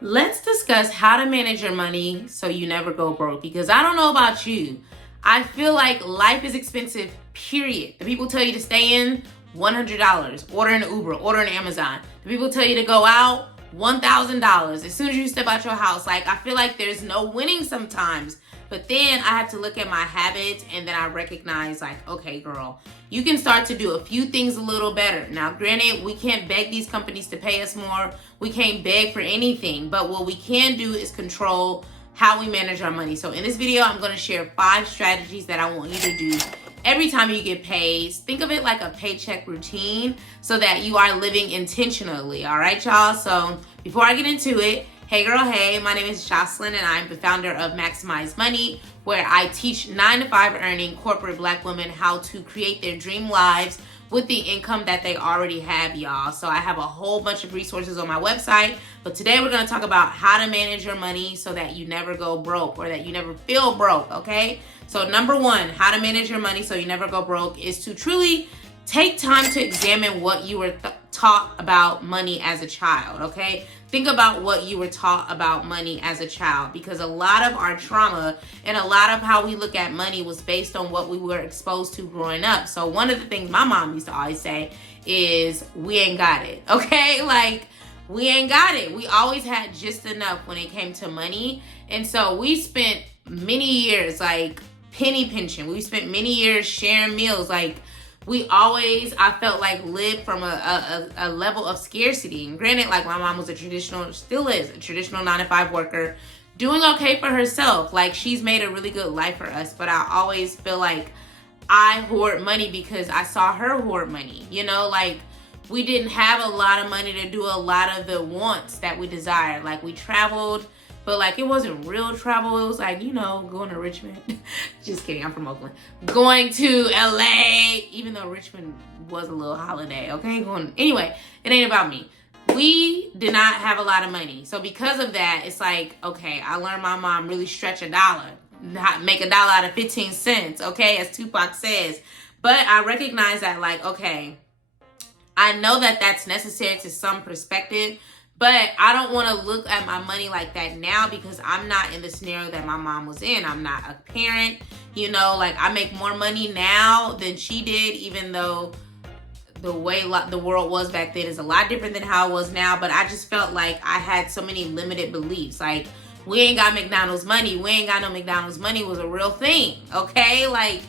Let's discuss how to manage your money so you never go broke. Because I don't know about you, I feel like life is expensive, period. The people tell you to stay in, $100. Order an Uber, order an Amazon. The people tell you to go out, $1,000. As soon as you step out your house, like, I feel like there's no winning sometimes. But then I have to look at my habits, and then I recognize, like, okay, girl, you can start to do a few things a little better. Now, granted, we can't beg these companies to pay us more. We can't beg for anything. But what we can do is control how we manage our money. So in this video, I'm going to share 5 strategies that I want you to do every time you get paid. Think of it like a paycheck routine so that you are living intentionally. All right, y'all? So before I get into it, hey girl, hey, my name is Jocelyn and I'm the founder of Maximize Money, where I teach 9-to-5 earning corporate Black women how to create their dream lives with the income that they already have, y'all. So I have a whole bunch of resources on my website, but today we're gonna talk about how to manage your money so that you never go broke or that you never feel broke, okay? So number 1, how to manage your money so you never go broke is to truly take time to examine what you were taught about money as a child, okay? Think about what you were taught about money as a child, because a lot of our trauma and a lot of how we look at money was based on what we were exposed to growing up. So one of the things my mom used to always say is, we ain't got it, okay? Like, we ain't got it. We always had just enough when it came to money. And so we spent many years, like, penny pinching. We spent many years sharing meals, like, we always, I felt like, lived from a level of scarcity. And granted, like, my mom was still is a traditional 9-to-5 worker, doing okay for herself. Like, she's made a really good life for us. But I always feel like I hoard money because I saw her hoard money. You know, like, we didn't have a lot of money to do a lot of the wants that we desired. Like, we traveled, but, like, it wasn't real travel. It was like, you know, going to Richmond. Just kidding, I'm from Oakland. Going to LA, even though Richmond was a little holiday, okay? Anyway, it ain't about me. We did not have a lot of money. So because of that, it's like, okay, I learned my mom really stretch $1, not make $1 out of 15 cents, okay? As Tupac says. But I recognize that, like, okay, I know that that's necessary to some perspective, but I don't want to look at my money like that now because I'm not in the scenario that my mom was in. I'm not a parent, you know, like, I make more money now than she did, even though the way the world was back then is a lot different than how it was now. But I just felt like I had so many limited beliefs. Like, we ain't got McDonald's money. We ain't got no McDonald's money was a real thing, okay? Like,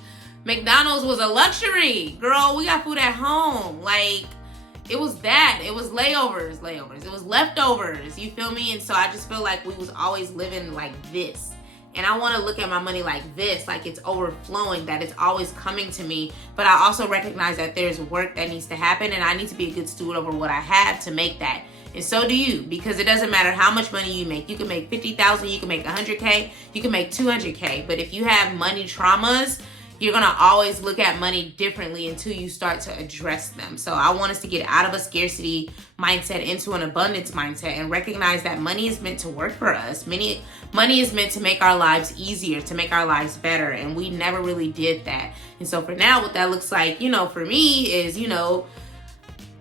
McDonald's was a luxury. Girl, we got food at home. Like, it was that. It was layovers. It was leftovers. You feel me? And so I just feel like we was always living like this. And I want to look at my money like this, like it's overflowing, that it's always coming to me. But I also recognize that there's work that needs to happen, and I need to be a good steward over what I have to make that. And so do you, because it doesn't matter how much money you make. You can make $50,000, you can make $100K, you can make $200K. But if you have money traumas, you're going to always look at money differently until you start to address them. So I want us to get out of a scarcity mindset into an abundance mindset and recognize that money is meant to work for us. Money is meant to make our lives easier, to make our lives better. And we never really did that. And so for now, what that looks like, you know, for me is, you know,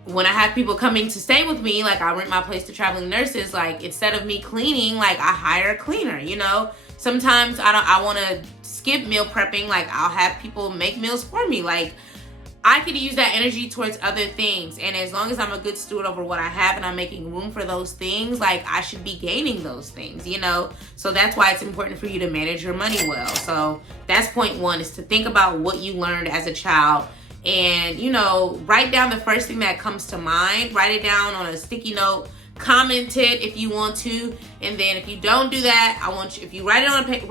when I have people coming to stay with me, like, I rent my place to traveling nurses, like, instead of me cleaning, like, I hire a cleaner, you know. Sometimes I want to skip meal prepping. Like, I'll have people make meals for me. Like, I could use that energy towards other things. And as long as I'm a good steward over what I have and I'm making room for those things, like, I should be gaining those things, you know? So that's why it's important for you to manage your money well. So that's point 1, is to think about what you learned as a child. And, you know, write down the first thing that comes to mind. Write it down on a sticky note. Comment it if you want to. And then if you don't do that, I want you, if you write it on a paper,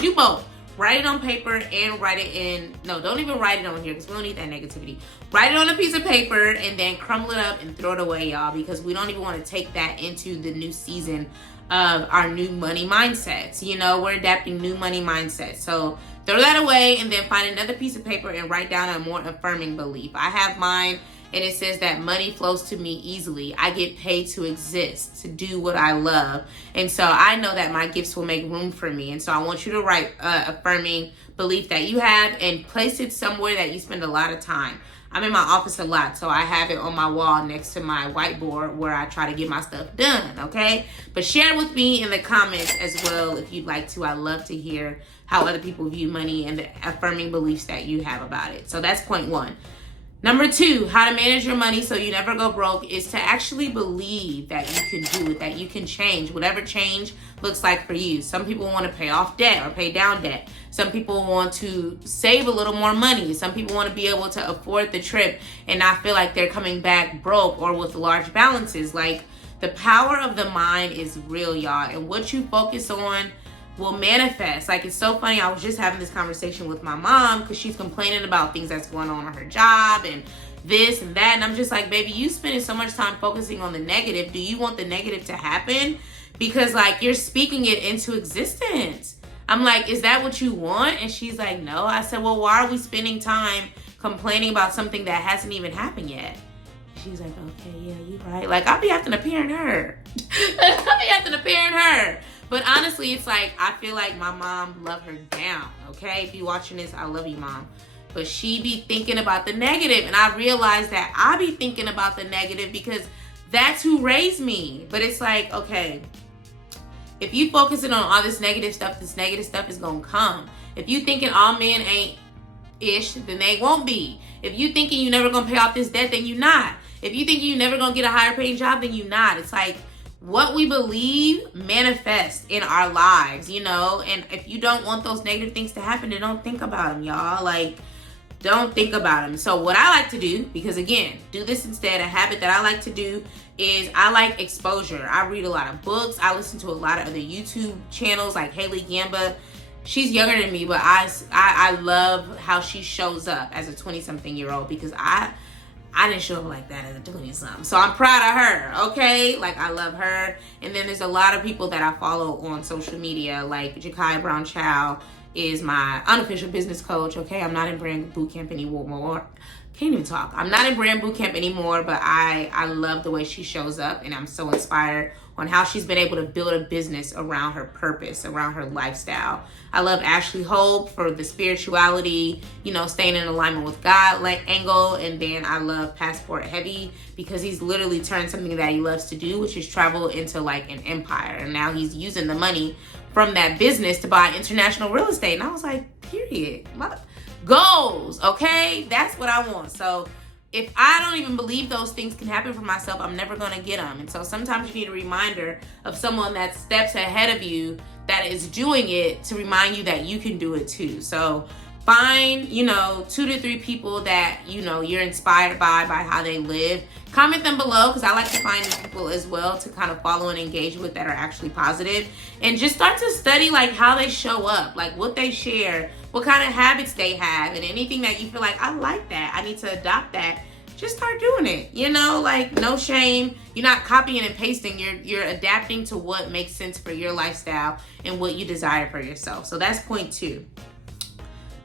do both. Write it on paper and write it in, no, don't even write it on here because we don't need that negativity. Write it on a piece of paper and then crumble it up and throw it away, y'all, because we don't even want to take that into the new season of our new money mindsets. You know, we're adapting new money mindsets. So throw that away and then find another piece of paper and write down a more affirming belief. I have mine, and it says that money flows to me easily. I get paid to exist, to do what I love. And so I know that my gifts will make room for me. And so I want you to write affirming belief that you have and place it somewhere that you spend a lot of time. I'm in my office a lot, so I have it on my wall next to my whiteboard where I try to get my stuff done, okay? But share with me in the comments as well if you'd like to. I love to hear how other people view money and the affirming beliefs that you have about it. So that's point 1. Number 2, how to manage your money so you never go broke is to actually believe that you can do it, that you can change, whatever change looks like for you. Some people want to pay off debt or pay down debt. Some people want to save a little more money. Some people want to be able to afford the trip and not feel like they're coming back broke or with large balances. Like, the power of the mind is real, y'all. And what you focus on will manifest. Like, it's so funny. I was just having this conversation with my mom because she's complaining about things that's going on her job and this and that. And I'm just like, baby, you spending so much time focusing on the negative. Do you want the negative to happen? Because, like, you're speaking it into existence. I'm like, is that what you want? And she's like, no. I said, well, why are we spending time complaining about something that hasn't even happened yet? She's like, okay, yeah, you're right. Like, I'll be having to parent her. But honestly, it's like, I feel like my mom loved her down, okay? If you're watching this, I love you, Mom. But she be thinking about the negative. And I realized that I be thinking about the negative because that's who raised me. But it's like, okay, if you focusing on all this negative stuff is going to come. If you thinking all men ain't ish, then they won't be. If you thinking you never going to pay off this debt, then you not. If you think you never going to get a higher paying job, then you not. It's like, what we believe manifests in our lives, you know? And if you don't want those negative things to happen, then don't think about them, y'all. Like, don't think about them. So what I like to do, because again, do this instead, a habit that I like to do is I like exposure. I read a lot of books. I listen to a lot of other YouTube channels like Haley Gamba. She's younger than me, but I love how she shows up as a 20-something-year-old because I didn't show up like that as a 20-something. So I'm proud of her, okay? Like, I love her. And then there's a lot of people that I follow on social media, like Jakiah Brown Chow is my unofficial business coach, okay? I'm not in brand boot camp anymore. Can't even talk. I'm not in brand boot camp anymore, but I love the way she shows up, and I'm so inspired on how she's been able to build a business around her purpose, around her lifestyle. I love Ashley Hope for the spirituality, you know, staying in alignment with God angle. And then I love Passport Heavy because he's literally turned something that he loves to do, which is travel, into like an empire. And now he's using the money from that business to buy international real estate. And I was like, period. Goals, okay? That's what I want. So if I don't even believe those things can happen for myself, I'm never going to get them. And so sometimes you need a reminder of someone that steps ahead of you that is doing it to remind you that you can do it too. So find, 2 to 3 people that, you're inspired by how they live. Comment them below because I like to find new people as well to kind of follow and engage with that are actually positive. And just start to study like how they show up, like what they share, what kind of habits they have, and anything that you feel like, I like that, I need to adopt that. Just start doing it, like no shame. You're not copying and pasting. You're adapting to what makes sense for your lifestyle and what you desire for yourself. So that's point 2.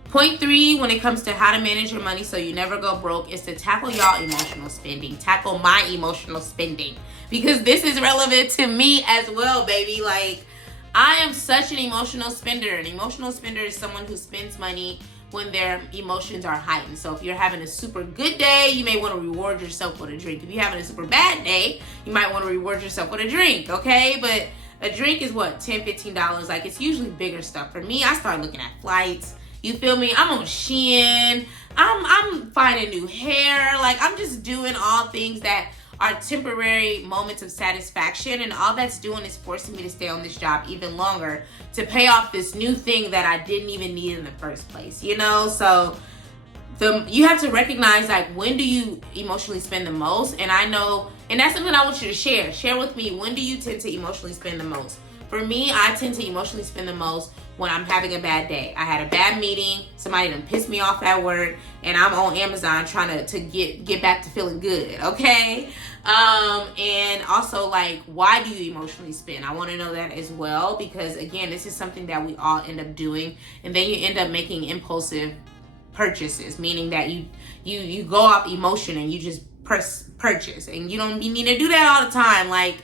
Point 3, when it comes to how to manage your money so you never go broke, is to tackle y'all emotional spending. Tackle my emotional spending. Because this is relevant to me as well, baby. Like, I am such an emotional spender. An emotional spender is someone who spends money when their emotions are heightened. So if you're having a super good day, you may want to reward yourself with a drink. If you're having a super bad day, you might want to reward yourself with a drink, okay? But a drink is what, $10, $15? Like, it's usually bigger stuff. For me, I start looking at flights. You feel me? I'm on Shein. I'm finding new hair. Like, I'm just doing all things that are temporary moments of satisfaction, and all that's doing is forcing me to stay on this job even longer to pay off this new thing that I didn't even need in the first place, So you have to recognize, like, when do you emotionally spend the most? And I know, and that's something I want you to share. Share with me, when do you tend to emotionally spend the most? For me, I tend to emotionally spend the most when I'm having a bad day. I had a bad meeting, somebody done pissed me off at work, and I'm on Amazon trying to get back to feeling good, okay? And also, like, why do you emotionally spend? I want to know that as well, because again, this is something that we all end up doing, and then you end up making impulsive purchases, meaning that you go off emotion and you just purchase, and you need to do that all the time. Like,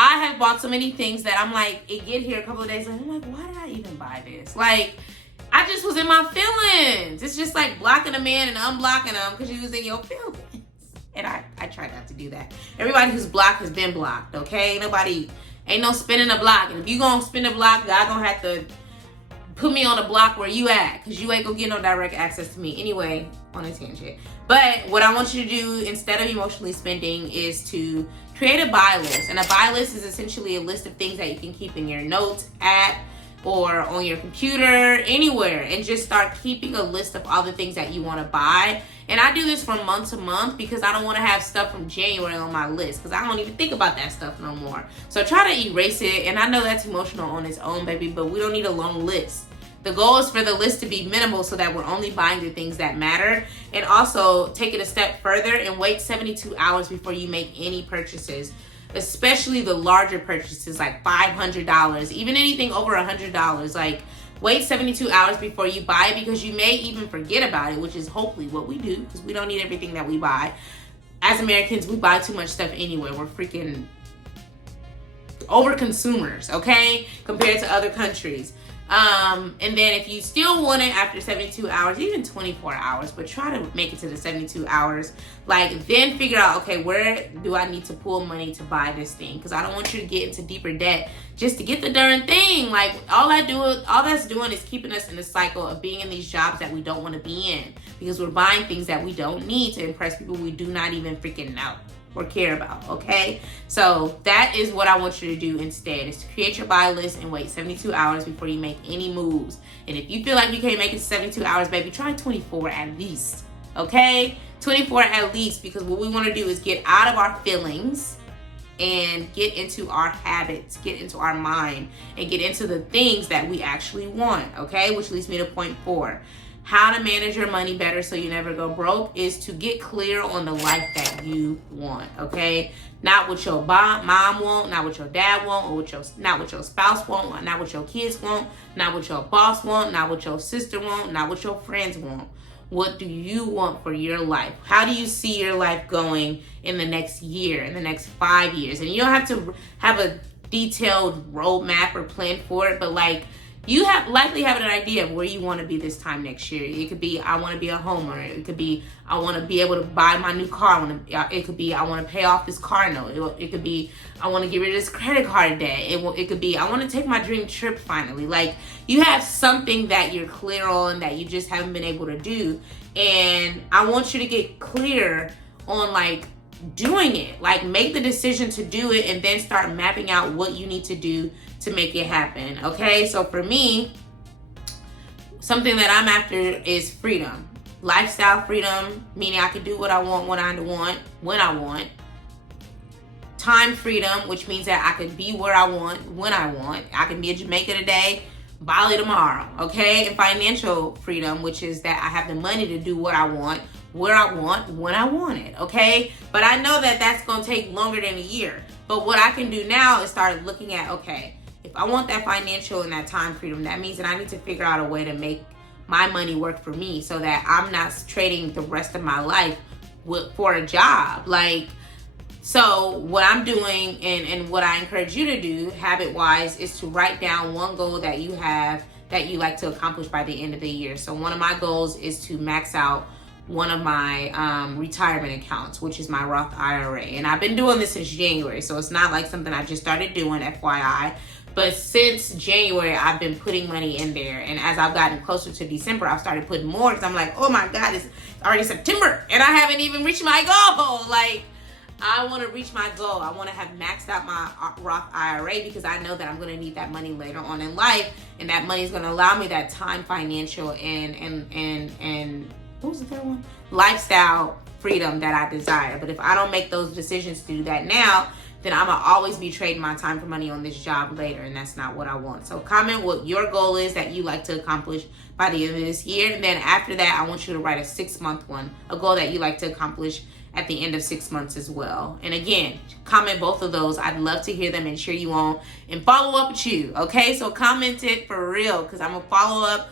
I have bought so many things that I'm like, it get here a couple of days later, I'm like, why did I even buy this? Like, I just was in my feelings. It's just like blocking a man and unblocking them because you was in your feelings. And I try not to do that. Everybody who's blocked has been blocked, okay? Ain't no spinning a block. And if you gonna spin a block, God gonna have to put me on a block where you at, because you ain't gonna get no direct access to me. Anyway, on a tangent. But what I want you to do instead of emotionally spending is to create a buy list. And a buy list is essentially a list of things that you can keep in your notes app or on your computer, anywhere, and just start keeping a list of all the things that you want to buy. And I do this from month to month because I don't want to have stuff from January on my list because I don't even think about that stuff no more. So try to erase it. And I know that's emotional on its own, baby, but we don't need a long list. The goal is for the list to be minimal so that we're only buying the things that matter. And also take it a step further and wait 72 hours before you make any purchases, especially the larger purchases like $500, even anything over $100. Like, wait 72 hours before you buy it because you may even forget about it, which is hopefully what we do because we don't need everything that we buy. As Americans, we buy too much stuff anyway. We're freaking over consumers, okay, compared to other countries. And then if you still want it after 72 hours, even 24 hours, but try to make it to the 72 hours, like then figure out, okay, where do I need to pull money to buy this thing? Because I don't want you to get into deeper debt just to get the darn thing. Like all that's doing is keeping us in the cycle of being in these jobs that we don't want to be in because we're buying things that we don't need to impress people we do not even freaking know or care about, okay? So that is what I want you to do instead, is to create your buy list and wait 72 hours before you make any moves. And if you feel like you can't make it 72 hours, baby, try 24 at least, okay? 24 at least, because what we want to do is get out of our feelings and get into our habits, get into our mind, and get into the things that we actually want, okay? Which leads me to point 4. How to manage your money better so you never go broke is to get clear on the life that you want, okay? Not what your mom want, not what your dad want, or not what your spouse want, not what your kids want, not what your boss want, not what your sister want, not what your friends want. What do you want for your life? How do you see your life going in the next year, in the next 5 years? And you don't have to have a detailed roadmap or plan for it, but like, you likely have an idea of where you want to be this time next year. It could be, I want to be a homeowner. It could be, I want to be able to buy my new car. It could be, I want to pay off this car note. It could be, I want to get rid of this credit card debt. It could be, I want to take my dream trip finally. Like, you have something that you're clear on that you just haven't been able to do. And I want you to get clear on like doing it. Like, make the decision to do it and then start mapping out what you need to do to make it happen, okay? So for me, something that I'm after is freedom. Lifestyle freedom, meaning I can do what I want, when I want. Time freedom, which means that I could be where I want, when I want. I can be in Jamaica today, Bali tomorrow, okay? And financial freedom, which is that I have the money to do what I want, where I want, when I want it, okay? But I know that that's gonna take longer than a year. But what I can do now is start looking at, okay, if I want that financial and that time freedom, that means that I need to figure out a way to make my money work for me so that I'm not trading the rest of my life for a job. Like, so what I'm doing and what I encourage you to do habit-wise is to write down one goal that you have that you like to accomplish by the end of the year. So one of my goals is to max out one of my retirement accounts, which is my Roth IRA. And I've been doing this since January, so it's not like something I just started doing, FYI. But since January, I've been putting money in there. And as I've gotten closer to December, I've started putting more because I'm like, oh my God, it's already September and I haven't even reached my goal. Like, I want to reach my goal. I want to have maxed out my Roth IRA because I know that I'm going to need that money later on in life. And that money is going to allow me that time, financial, and what was the third one? Lifestyle freedom that I desire. But if I don't make those decisions to do that now, then I'm going to always be trading my time for money on this job later, and that's not what I want. So comment what your goal is that you like to accomplish by the end of this year, and then after that, I want you to write a 6-month one, a goal that you like to accomplish at the end of 6 months as well. And again, comment both of those. I'd love to hear them and cheer you on and follow up with you, okay? So comment it for real, because I'm going to follow up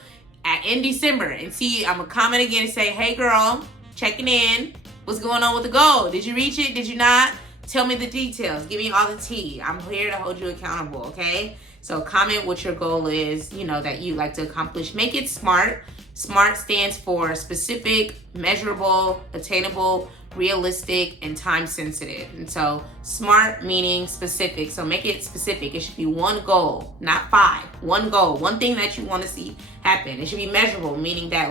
in December and see. I'm going to comment again and say, hey girl, checking in. What's going on with the goal? Did you reach it? Did you not? Tell me the details. Give me all the tea. I'm here to hold you accountable, okay? So comment what your goal is, that you like to accomplish. Make it SMART. SMART stands for specific, measurable, attainable, realistic, and time sensitive. And so SMART meaning specific. So make it specific. It should be one goal, not 5. One goal, one thing that you want to see happen. It should be measurable, meaning that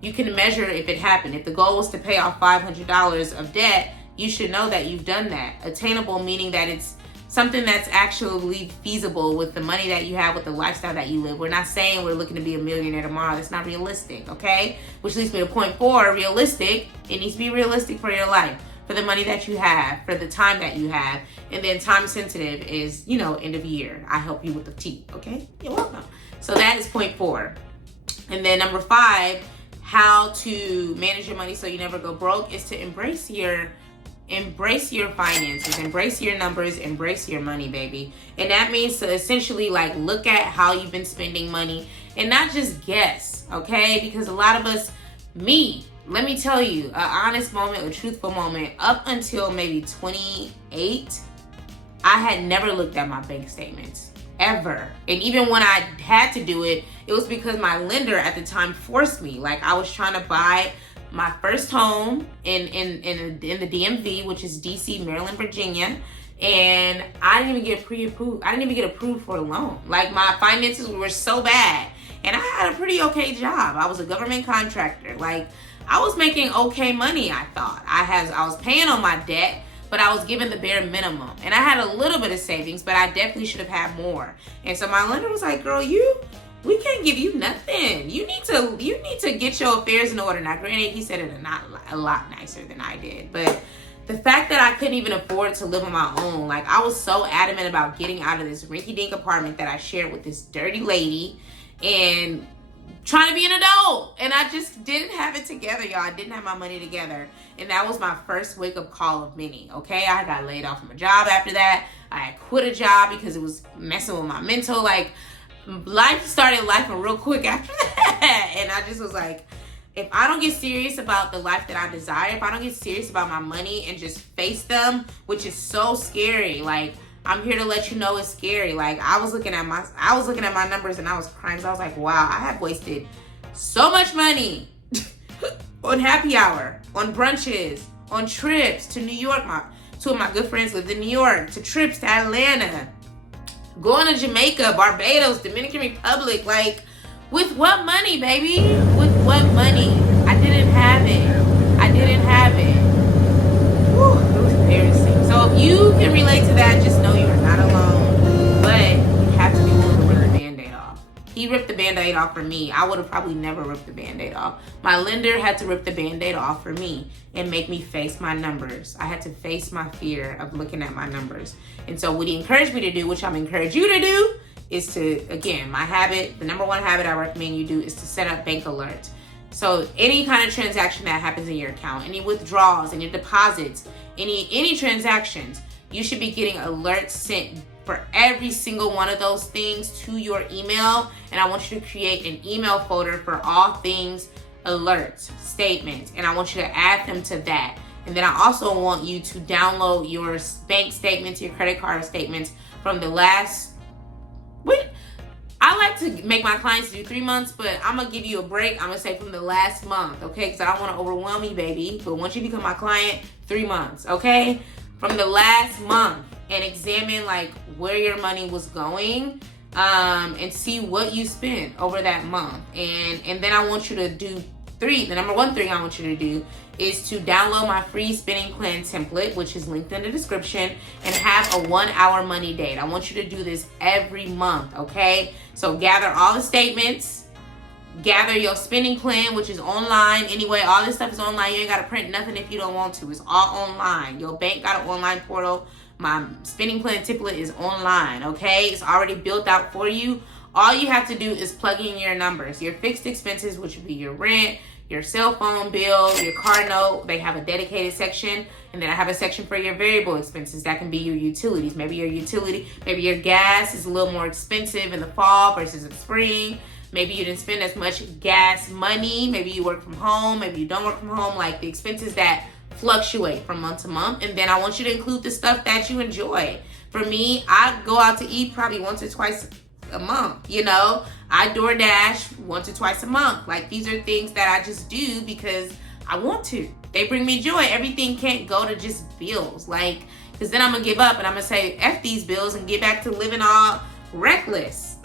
you can measure if it happened. If the goal was to pay off $500 of debt, you should know that you've done that. Attainable meaning that it's something that's actually feasible with the money that you have, with the lifestyle that you live. We're not saying we're looking to be a millionaire tomorrow. That's not realistic, okay? Which leads me to point 4, realistic. It needs to be realistic for your life, for the money that you have, for the time that you have. And then time sensitive is, end of year. I help you with the tea, okay? You're welcome. So that is point 4. And then number 5, how to manage your money so you never go broke, is to embrace your finances, embrace your numbers, embrace your money, baby. And that means to essentially look at how you've been spending money and not just guess, okay? Because a lot of us, let me tell you, an honest moment, a truthful moment, up until maybe 28, I had never looked at my bank statements, ever. And even when I had to do it, it was because my lender at the time forced me. I was trying to buy my first home in the DMV, which is DC, Maryland, Virginia, and I didn't even get pre-approved. I didn't even get approved for a loan. My finances were so bad, and I had a pretty okay job. I was a government contractor. I was making okay money. I thought I was paying on my debt, but I was given the bare minimum, and I had a little bit of savings, but I definitely should have had more. And so my lender was like, "Girl, we can't give you nothing. You need to get your affairs in order." Now, granted, he said it a lot nicer than I did, but the fact that I couldn't even afford to live on my own, I was so adamant about getting out of this rinky-dink apartment that I shared with this dirty lady and trying to be an adult. And I just didn't have it together, y'all. I didn't have my money together. And that was my first wake-up call of many, okay? I got laid off from a job after that. I had quit a job because it was messing with my mental, life started lifing real quick after that. And I just was like, if I don't get serious about the life that I desire, if I don't get serious about my money and just face them, which is so scary, I'm here to let you know it's scary. I was looking at my numbers and I was crying. So I was like, wow, I have wasted so much money on happy hour, on brunches, on trips to New York. Two of my good friends lived in New York, to trips to Atlanta, going to Jamaica, Barbados, Dominican Republic. With what money, baby? With what money? I didn't have it. Whew, it was embarrassing. So if you can relate to that, just know you are not alone. But you have to be willing to rip the Band-Aid off. He ripped the Band-Aid off for me. I would have probably never ripped the Band-Aid off. My lender had to rip the Band-Aid off for me and make me face my numbers. I had to face my fear of looking at my numbers. And so what he encouraged me to do, which I'm encouraging you to do, is to, again, the number 1 habit I recommend you do is to set up bank alerts. So any kind of transaction that happens in your account, any withdrawals, any deposits, any transactions, you should be getting alerts sent for every single one of those things to your email. And I want you to create an email folder for all things alerts, statements, and I want you to add them to that. And then I also want you to download your bank statements, your credit card statements from the last, I like to make my clients do 3 months, but I'm going to give you a break. I'm going to say from the last month, okay? Because I don't want to overwhelm you, baby. But once you become my client, 3 months, okay? From the last month, and examine where your money was going, and see what you spent over that month. And then I want you to do the number 1 thing I want you to do is to download my free spending plan template, which is linked in the description, and have a 1-hour money date. I want you to do this every month, okay? So gather all the statements, gather your spending plan, which is online. Anyway, all this stuff is online. You ain't got to print nothing if you don't want to. It's all online. Your bank got an online portal. My spending plan template is online, okay? It's already built out for you. All you have to do is plug in your numbers, your fixed expenses, which would be your rent, your cell phone bill, your car note. They have a dedicated section. And then I have a section for your variable expenses. That can be your utilities. Maybe your gas is a little more expensive in the fall versus in spring. Maybe you didn't spend as much gas money. Maybe you work from home. Maybe you don't work from home. The expenses that fluctuate from month to month. And then I want you to include the stuff that you enjoy. For me, I go out to eat probably once or twice a month, you know. I DoorDash once or twice a month. Like, these are things that I just do because I want to. They bring me joy. Everything can't go to just bills. Like, because then I'm going to give up and I'm going to say, F these bills and get back to living all reckless.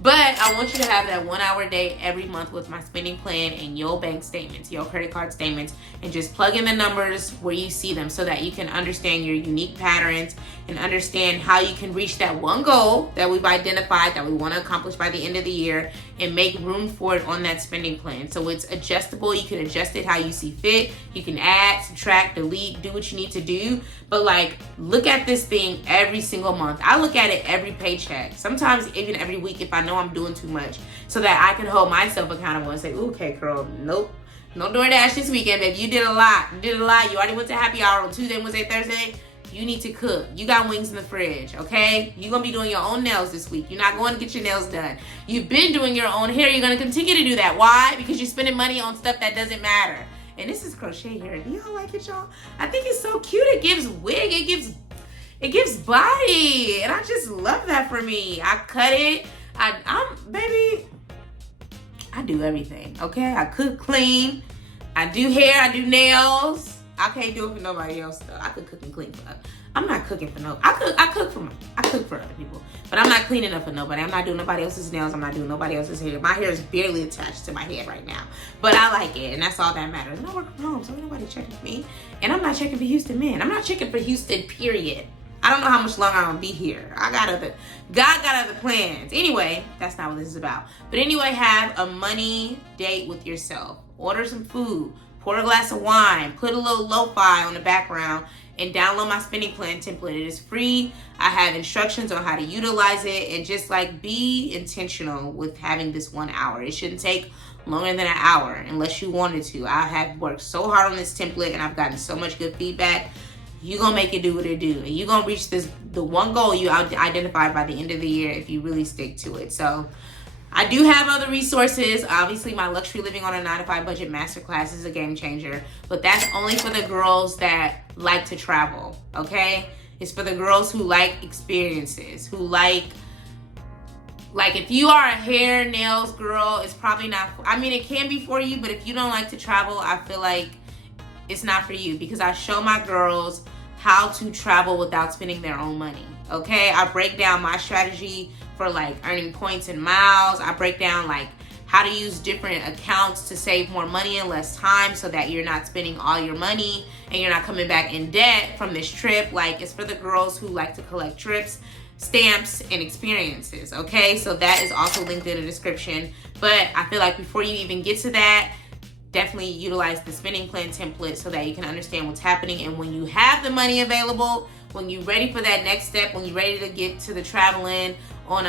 But I want you to have that 1 hour day every month with my spending plan and your bank statements, your credit card statements, and just plug in the numbers where you see them so that you can understand your unique patterns and understand how you can reach that one goal that we've identified that we want to accomplish by the end of the year and make room for it on that spending plan. So it's adjustable. You can adjust it how you see fit. You can add, subtract, delete, do what you need to do. But like, look at this thing every single month. I look at it every paycheck, sometimes even every week if I know I'm doing too much, so that I can hold myself accountable and say, okay, girl, nope, no DoorDash this weekend, babe. You did a lot. You already went to happy hour on Tuesday, Wednesday, Thursday. You need to cook. You got wings in the fridge, okay? You're going to be doing your own nails this week. You're not going to get your nails done. You've been doing your own hair. You're going to continue to do that. Why? Because you're spending money on stuff that doesn't matter. And this is crochet hair. Do y'all like it, y'all? I think it's so cute. It gives wig. It gives body. And I just love that for me. I cut it. Baby, I do everything, okay? I cook, clean. I do hair. I do nails. I can't do it for nobody else though. I could cook and clean for others. I'm not cooking for I cook for other people, but I'm not cleaning up for nobody. I'm not doing nobody else's nails. I'm not doing nobody else's hair. My hair is barely attached to my head right now, but I like it, and that's all that matters. And I work from home, so ain't nobody checking for me. And I'm not checking for Houston men. I'm not checking for Houston, period. I don't know how much longer I'm gonna be here. God got other plans. Anyway, that's not what this is about. But anyway, have a money date with yourself. Order some food. Pour a glass of wine, put a little lo-fi on the background, and download my spending plan template. It is free. I have instructions on how to utilize it, and just like be intentional with having this 1 hour. It shouldn't take longer than an hour unless you wanted to. I have worked so hard on this template and I've gotten so much good feedback. You're gonna make it do what it do, and you're gonna reach the one goal you identified by the end of the year if you really stick to it. So I do have other resources. Obviously, my Luxury Living on a 9-to-5 Budget Masterclass is a game changer, but that's only for the girls that like to travel, okay? It's for the girls who like experiences, who like if you are a hair, nails girl, it's probably not, it can be for you, but if you don't like to travel, I feel like it's not for you, because I show my girls how to travel without spending their own money, okay? I break down my strategy for like earning points and miles. I break down like how to use different accounts to save more money in less time so that you're not spending all your money and you're not coming back in debt from this trip. Like, it's for the girls who like to collect trips, stamps, and experiences, okay? So that is also linked in the description. But I feel like before you even get to that, definitely utilize the spending plan template so that you can understand what's happening. And when you have the money available, when you're ready for that next step, when you're ready to get to the traveling on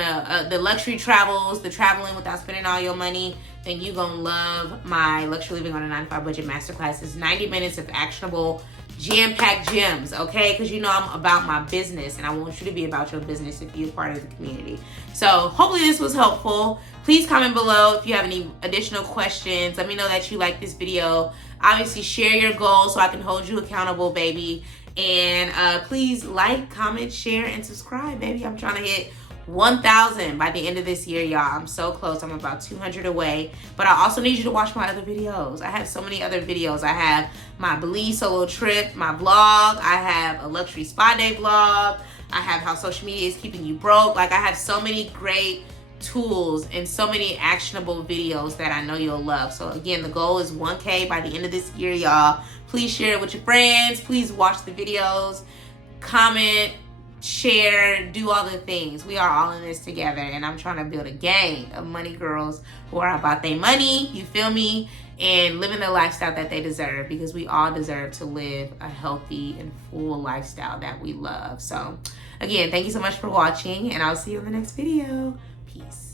the luxury travels, the traveling without spending all your money, then you're gonna love my Luxury Living on a 9-to-5 Budget Masterclass. It's 90 minutes of actionable, jam-packed gems, okay? Because you know I'm about my business, and I want you to be about your business if you're part of the community. So hopefully this was helpful. Please comment below if you have any additional questions. Let me know that you like this video. Obviously, share your goals so I can hold you accountable, baby. And please like, comment, share, and subscribe, baby. I'm trying to hit 1,000 by the end of this year, y'all. I'm so close. I'm about 200 away. But I also need you to watch my other videos. I have so many other videos. I have my Belize solo trip, my vlog. I have a luxury spa day vlog. I have how social media is keeping you broke. Like, I have so many great tools and so many actionable videos that I know you'll love. So again, the goal is 1K by the end of this year, y'all. Please share it with your friends. Please watch the videos, comment, share, do all the things. We are all in this together, and I'm trying to build a gang of money girls who are about their money, you feel me, and living the lifestyle that they deserve, because we all deserve to live a healthy and full lifestyle that we love. So again, thank you so much for watching, and I'll see you in the next video. Peace.